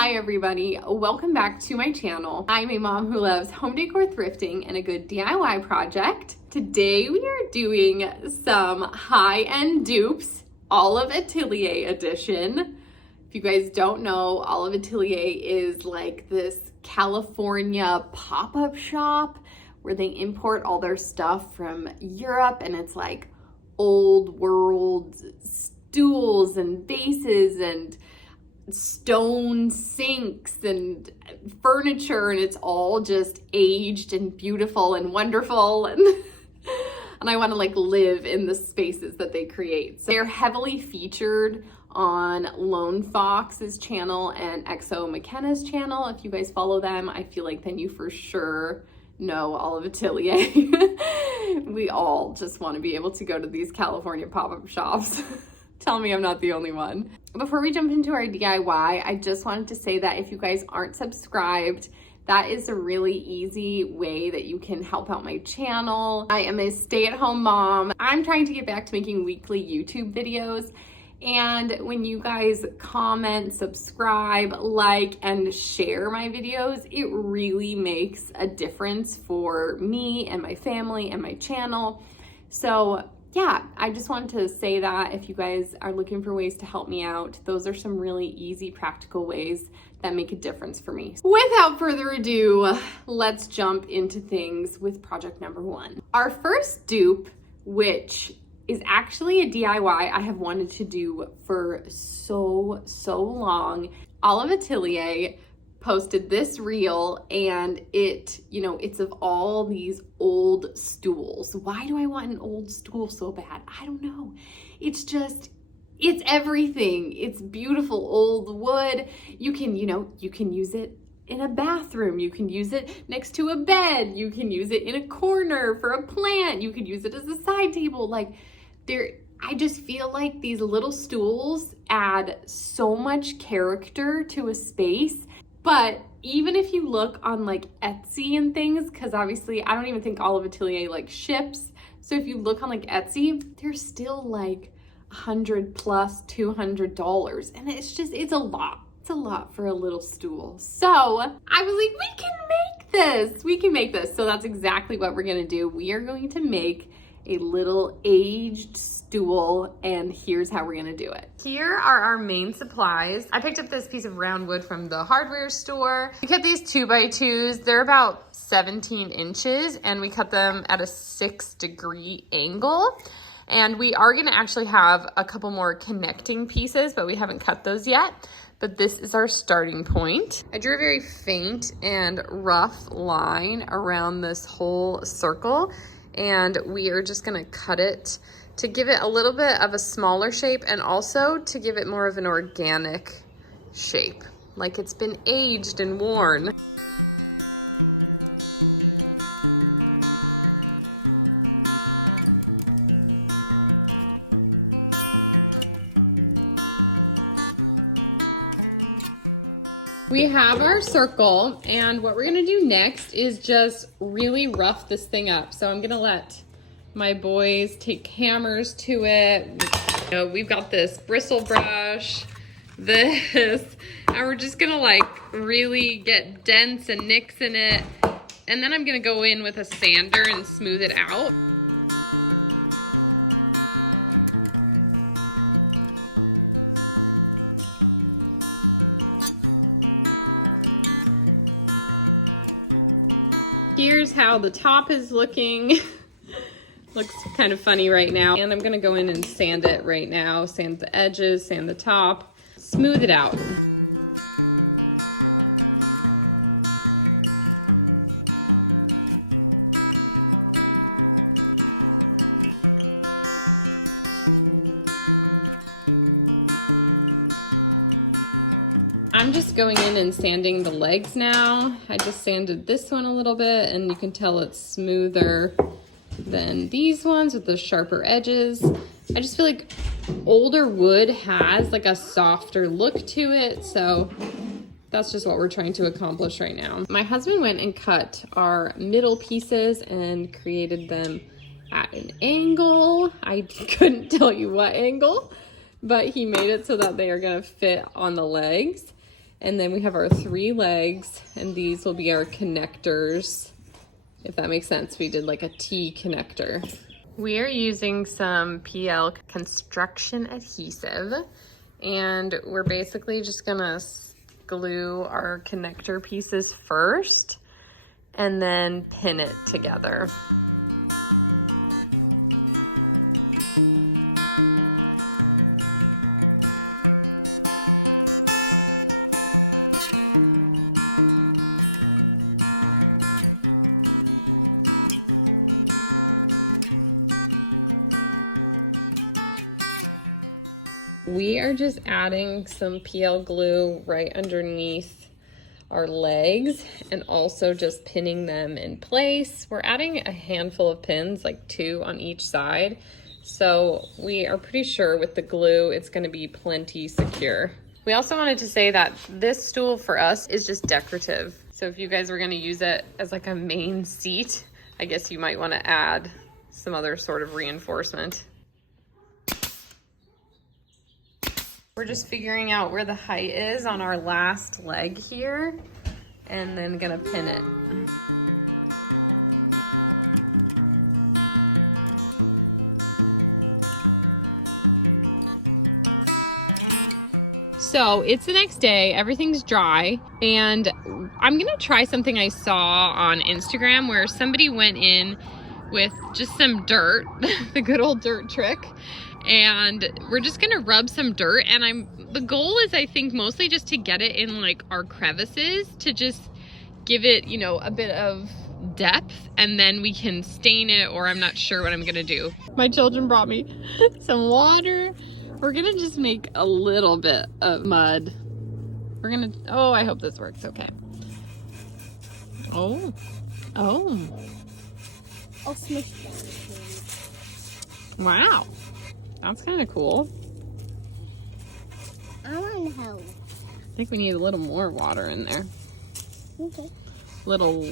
Hi everybody, welcome back to my channel. I'm a mom who loves home decor thrifting and a good DIY project. Today we are doing some high-end dupes, Olive Atelier edition. If you guys don't know, Olive Atelier is like this California pop-up shop where they import all their stuff from Europe, and it's like old world stools and vases and stone sinks and furniture, and it's all just aged and beautiful and wonderful, and I want to like live in the spaces that they create. So they're heavily featured on Lone Fox's channel and XO McKenna's channel. If you guys follow them, I feel like then you for sure know Olive Atelier. We all just want to be able to go to these California pop-up shops. Tell me I'm not the only one. Before we jump into our DIY, I just wanted to say that if you guys aren't subscribed, that is a really easy way that you can help out my channel. I am a stay-at-home mom. I'm trying to get back to making weekly YouTube videos. And when you guys comment, subscribe, like, and share my videos, it really makes a difference for me and my family and my channel. So yeah, I just wanted to say that if you guys are looking for ways to help me out, those are some really easy, practical ways that make a difference for me. Without further ado, let's jump into things with project number one. Our first dupe, which is actually a DIY I have wanted to do for so long. Olive Atelier posted this reel, and it's of all these old stools. Why do I want an old stool so bad? I don't know. It's everything. It's beautiful old wood. You can use it in a bathroom. You can use it next to a bed. You can use it in a corner for a plant. You could use it as a side table. I just feel like these little stools add so much character to a space. But even if you look on like Etsy and things, because obviously I don't even think Olive Atelier like ships. So if you look on like Etsy, they're still like $100 plus $200. And it's a lot. It's a lot for a little stool. So I was like, we can make this. We can make this. So that's exactly what we're going to do. We are going to make a little aged stool, and here's how we're gonna do it. Here are our main supplies. I picked up this piece of round wood from the hardware store. We cut these 2x2s. They're about 17 inches, and we cut them at a 6-degree angle. And we are gonna actually have a couple more connecting pieces, but we haven't cut those yet. But this is our starting point. I drew a very faint and rough line around this whole circle, and we are just gonna cut it to give it a little bit of a smaller shape, and also to give it more of an organic shape, like it's been aged and worn. We have our circle, and what we're gonna do next is just really rough this thing up. So I'm gonna let my boys take hammers to it. We've got this bristle brush, this, and we're just gonna like really get dents and nicks in it. And then I'm gonna go in with a sander and smooth it out. Here's how the top is looking. Looks kind of funny right now. And I'm gonna go in and sand it right now. Sand the edges, sand the top, smooth it out. I'm just going in and sanding the legs now. I just sanded this one a little bit, and you can tell it's smoother than these ones with the sharper edges. I just feel like older wood has like a softer look to it, so that's just what we're trying to accomplish right now. My husband went and cut our middle pieces and created them at an angle. I couldn't tell you what angle, but he made it so that they are gonna fit on the legs. And then we have our 3 legs, and these will be our connectors, if that makes sense. We did like a T connector. We are using some PL construction adhesive, and we're basically just gonna glue our connector pieces first and then pin it together. We are just adding some PL glue right underneath our legs and also just pinning them in place. We're adding a handful of pins, like 2 on each side. So we are pretty sure with the glue, it's gonna be plenty secure. We also wanted to say that this stool for us is just decorative. So if you guys were gonna use it as like a main seat, I guess you might wanna add some other sort of reinforcement. We're just figuring out where the height is on our last leg here and then gonna pin it. So it's the next day, everything's dry, and I'm gonna try something I saw on Instagram where somebody went in with just some dirt, the good old dirt trick. And we're just gonna rub some dirt, and the goal is, I think, mostly just to get it in like our crevices to just give it, you know, a bit of depth, and then we can stain it, or I'm not sure what I'm gonna do. My children brought me some water. We're gonna just make a little bit of mud. We're gonna, oh, I hope this works, okay. Oh. I'll smush that. Wow. That's kind of cool. I want help. I think we need a little more water in there. Okay. Little.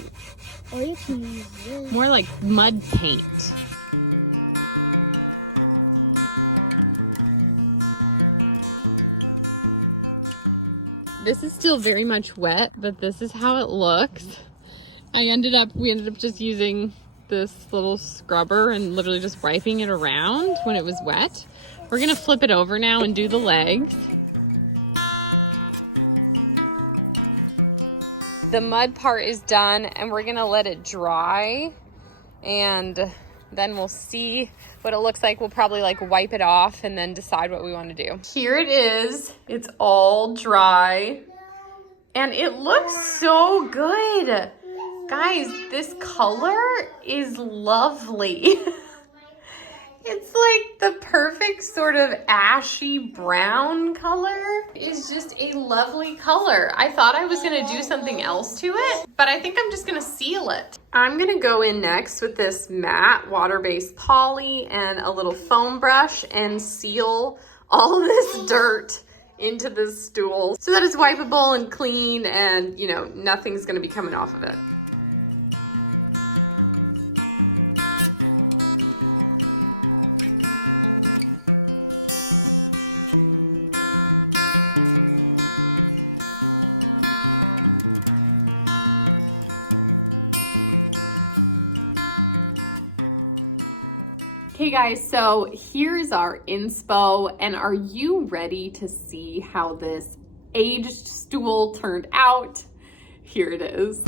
Or you can use this. More like mud paint. This is still very much wet, but this is how it looks. We ended up just using this little scrubber and literally just wiping it around when it was wet. We're gonna flip it over now and do the legs. The mud part is done, and we're gonna let it dry, and then we'll see what it looks like. We'll probably like wipe it off and then decide what we want to do. Here it is. It's all dry, and it looks so good. Guys, this color is lovely. It's like the perfect sort of ashy brown color. It's just a lovely color. I thought I was gonna do something else to it, but I think I'm just gonna seal it. I'm gonna go in next with this matte water-based poly and a little foam brush and seal all this dirt into this stool so that it's wipeable and clean, and you know, nothing's gonna be coming off of it. Okay guys, so here's our inspo, and are you ready to see how this aged stool turned out? Here it is.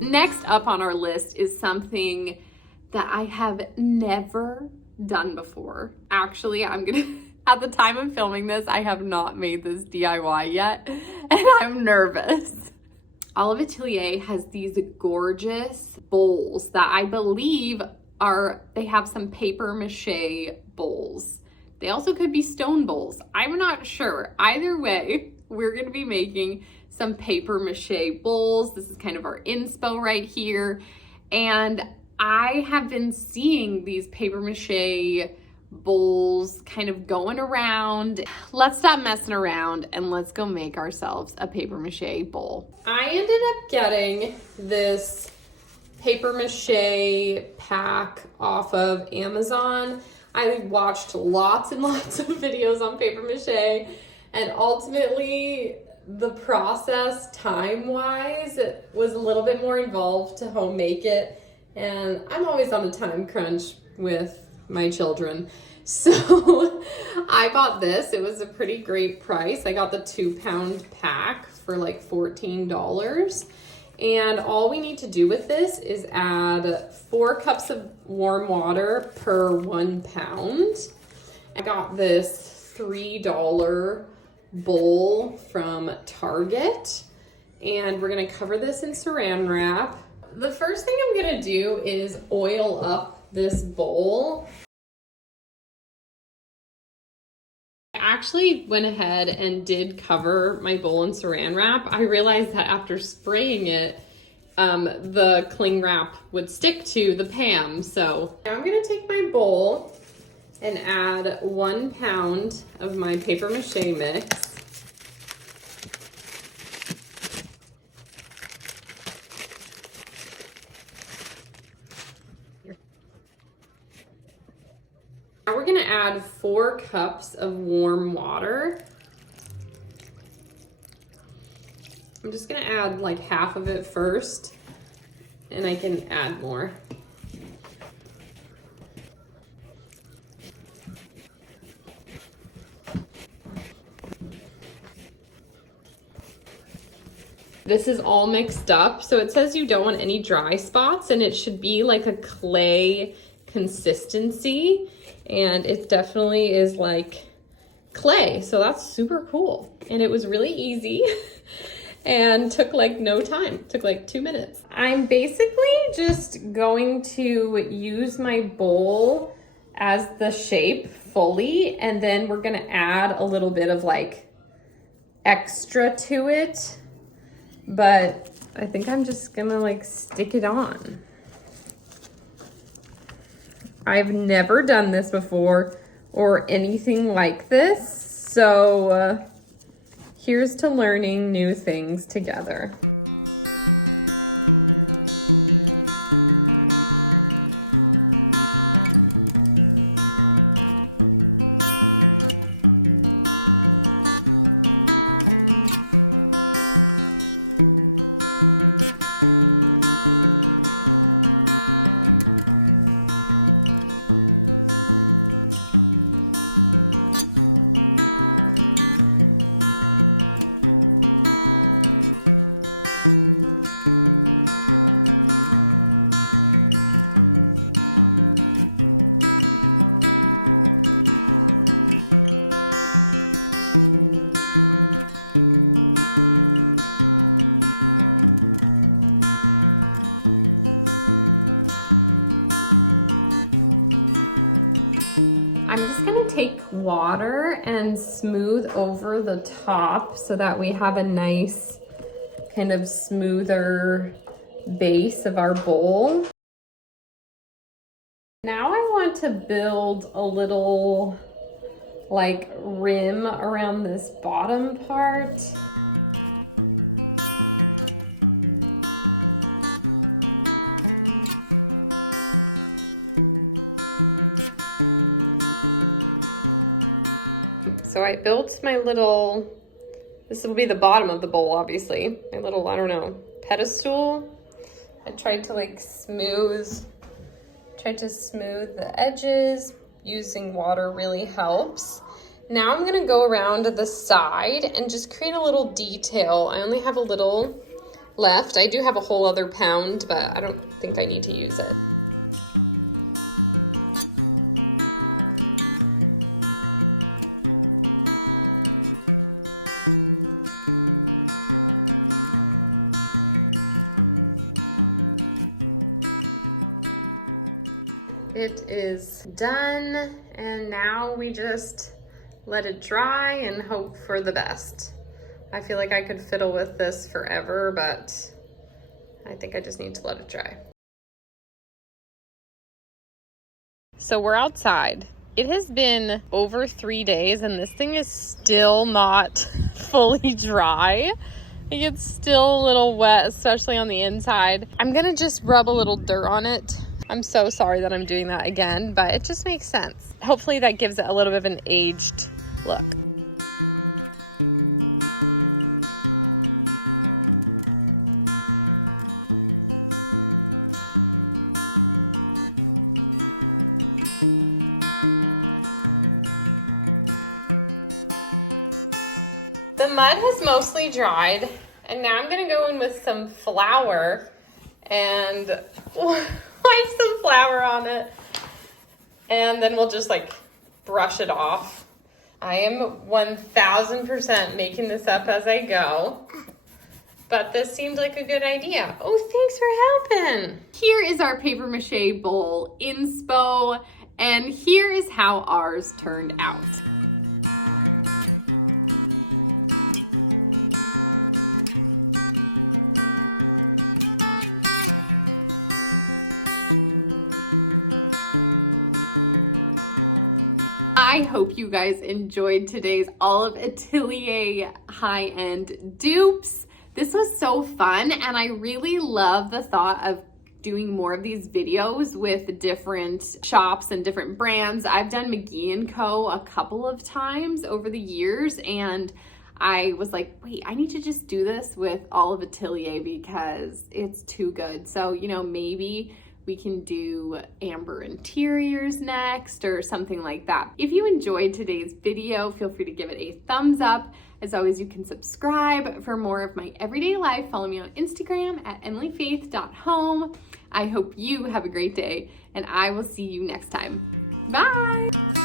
Next up on our list is something that I have never done before. Actually, at the time of filming this, I have not made this DIY yet, and I'm nervous. All of Atelier has these gorgeous bowls that I believe they have some paper mache bowls. They also could be stone bowls. I'm not sure. Either way, we're gonna be making some paper mache bowls. This is kind of our inspo right here. And I have been seeing these paper mache bowls kind of going around. Let's stop messing around and let's go make ourselves a paper mache bowl. I ended up getting this paper mache pack off of Amazon. I watched lots and lots of videos on paper mache, and ultimately the process time-wise was a little bit more involved to home make it, and I'm always on a time crunch with my children. So I bought this. It was a pretty great price. I got the 2-pound pack for like $14. And all we need to do with this is add 4 cups of warm water per 1 pound. I got this $3 bowl from Target, and we're gonna cover this in saran wrap. The first thing I'm gonna do is oil up this bowl. I actually went ahead and did cover my bowl in saran wrap. I realized that after spraying it, the cling wrap would stick to the pan. So now I'm gonna take my bowl and add 1 pound of my paper mache mix. Now we're gonna add 4 cups of warm water. I'm just gonna add like half of it first, and I can add more. This is all mixed up, so it says you don't want any dry spots, and it should be like a clay consistency, and it definitely is like clay, so that's super cool. And it was really easy and took like no time, took like 2 minutes. I'm basically just going to use my bowl as the shape fully, and then we're gonna add a little bit of like extra to it, but I think I'm just gonna like stick it on. I've never done this before or anything like this, so here's to learning new things together. I'm just gonna take water and smooth over the top so that we have a nice kind of smoother base of our bowl. Now I want to build a little like rim around this bottom part. So I built my little, this will be the bottom of the bowl, obviously, my little, I don't know, pedestal. I tried to like smooth the edges. Using water really helps. Now I'm gonna go around to the side and just create a little detail. I only have a little left. I do have a whole other pound, but I don't think I need to use it. It is done, and now we just let it dry and hope for the best. I feel like I could fiddle with this forever, but I think I just need to let it dry. So we're outside. It has been over 3 days and this thing is still not fully dry. Like, it's still a little wet, especially on the inside. I'm gonna just rub a little dirt on it. I'm so sorry that I'm doing that again, but it just makes sense. Hopefully that gives it a little bit of an aged look. The mud has mostly dried, and now I'm gonna go in with some flour and wipe some flour on it, and then we'll just like brush it off. I am 1000% making this up as I go, but this seemed like a good idea. Oh, thanks for helping. Here is our paper mache bowl inspo, and here is how ours turned out. I hope you guys enjoyed today's Olive Atelier high-end dupes. This was so fun, and I really love the thought of doing more of these videos with different shops and different brands. I've done McGee & Co. a couple of times over the years, and I was like, wait, I need to just do this with Olive Atelier because it's too good. So, you know, maybe we can do amber interiors next or something like that. If you enjoyed today's video, feel free to give it a thumbs up. As always, you can subscribe for more of my everyday life. Follow me on Instagram at emilyfaith.home. I hope you have a great day, and I will see you next time. Bye!